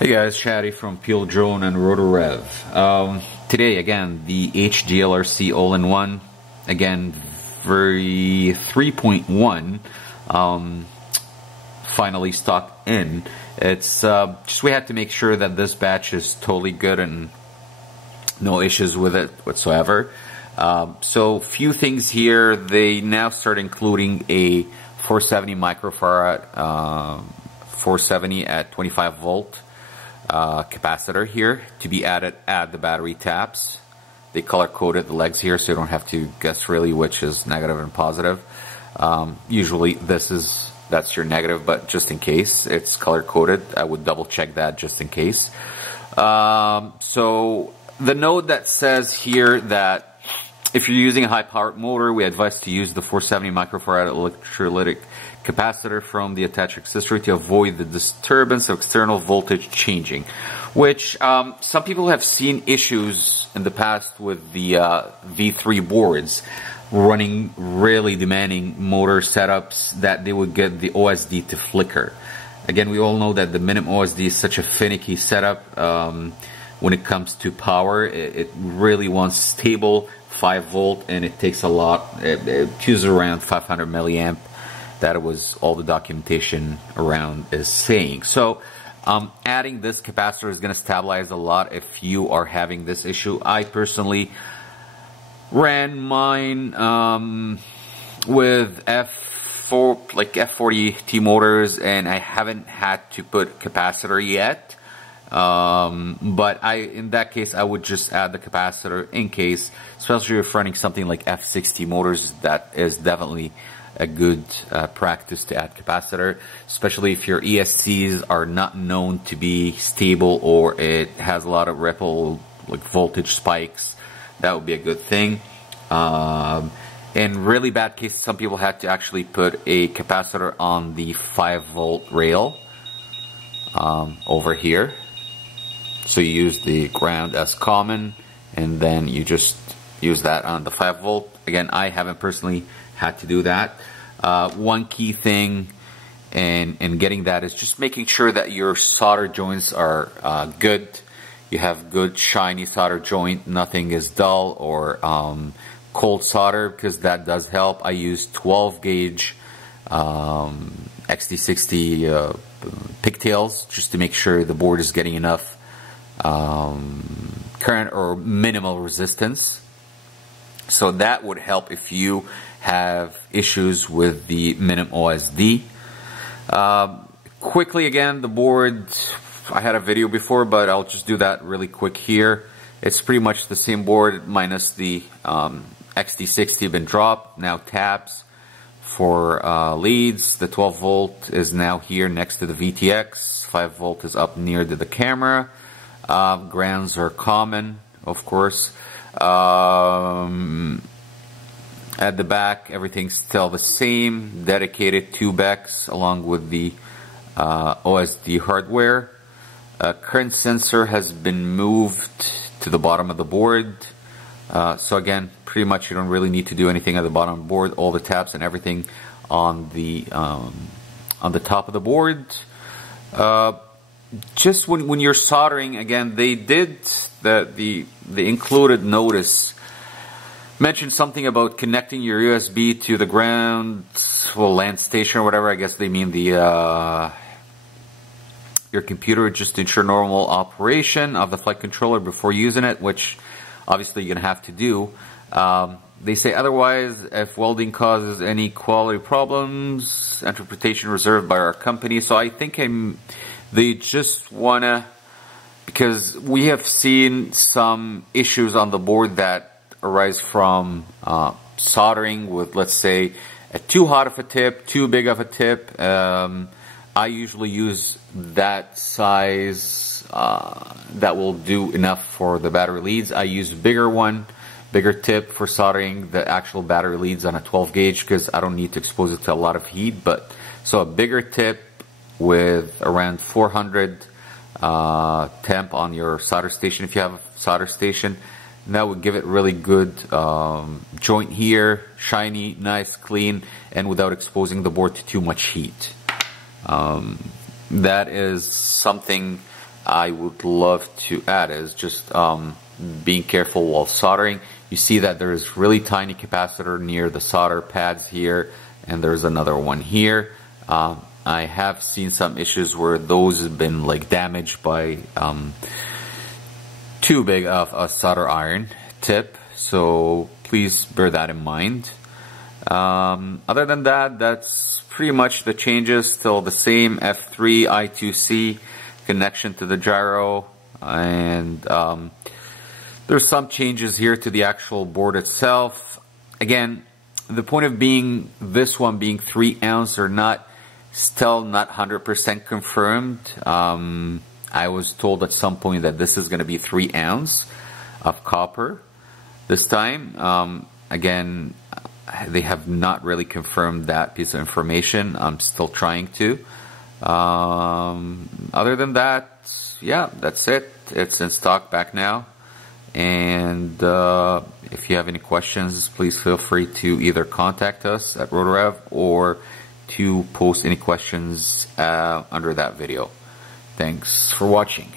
Hey guys, Shadi from Peel Drone and RotoRev. Today again, the HGLRC all-in-one, again, V3.1, finally stocked in. It's just we had to make sure that this batch is totally good and no issues with it whatsoever. So few things here. They now start including a 470 microfarad, 470 at 25 volt. Capacitor here to be added at the battery taps. They color coded the legs here so you don't have to guess really which is negative and positive. Usually that's your negative, but just in case it's color coded, I would double check that just in case. So the note that says here that if you're using a high powered motor, we advise to use the 470 microfarad electrolytic capacitor from the attached accessory to avoid the disturbance of external voltage changing, which some people have seen issues in the past with the V3 boards running really demanding motor setups that they would get the OSD to flicker. Again, we all know that the minimum OSD is such a finicky setup when it comes to power. It really wants stable 5 volt and it takes a lot. It uses around 500 milliamp. That was all the documentation around is saying. So adding this capacitor is going to stabilize a lot if you are having this issue. I personally ran mine with F40T motors and I haven't had to put capacitor yet. But in that case I would just add the capacitor in case, especially if you're running something like F60 motors. That is definitely a good practice to add capacitor, especially if your ESCs are not known to be stable or it has a lot of ripple, like voltage spikes. That would be a good thing. In really bad cases, some people had to actually put a capacitor on the 5 volt rail over here. So you use the ground as common and then you just use that on the 5 volt. Again, I haven't personally had to do that. One key thing in getting that is just making sure that your solder joints are good. You have good shiny solder joint, nothing is dull or cold solder, because that does help. I use 12 gauge XT60 pigtails just to make sure the board is getting enough current or minimal resistance. So that would help if you have issues with the minimum OSD. Quickly again, the board, I had a video before, but I'll just do that really quick here. It's pretty much the same board minus the XT60 been dropped. Now tabs for leads. The 12 volt is now here next to the VTX. 5 volt is up near to the camera. Grounds are common, of course. At the back, everything's still the same. Dedicated 2 BECs along with the OSD hardware. Current sensor has been moved to the bottom of the board. So again, pretty much you don't really need to do anything at the bottom of the board. All the tabs and everything on the top of the board. Just when you're soldering, again, they did the included notice mentioned something about connecting your USB to the ground, well, land station or whatever. I guess they mean the your computer, just to ensure normal operation of the flight controller before using it, which obviously you're gonna have to do. They say otherwise, if welding causes any quality problems, interpretation reserved by our company. So I think they just wanna, because we have seen some issues on the board that arise from soldering with, let's say, a too hot of a tip, too big of a tip. I usually use that size that will do enough for the battery leads. I use bigger tip for soldering the actual battery leads on a 12 gauge because I don't need to expose it to a lot of heat. But so a bigger tip with around 400 temp on your solder station if you have a solder station. And that would give it really good joint here, shiny, nice, clean, and without exposing the board to too much heat. That is something I would love to add is just being careful while soldering. You see that there's really tiny capacitor near the solder pads here, and there's another one here. I have seen some issues where those have been like damaged by too big of a solder iron tip, so please bear that in mind. Other than that, that's pretty much the changes. Still the same F3 I2C connection to the gyro, and there's some changes here to the actual board itself. Again, the point of being this one being 3 ounce or not, still not 100% confirmed. I was told at some point that this is going to be 3 ounce of copper this time. Again, they have not really confirmed that piece of information. I'm still trying to. Other than that, yeah, that's it. It's in stock back now. And if you have any questions, please feel free to either contact us at Rotorev or to post any questions under that video. Thanks for watching.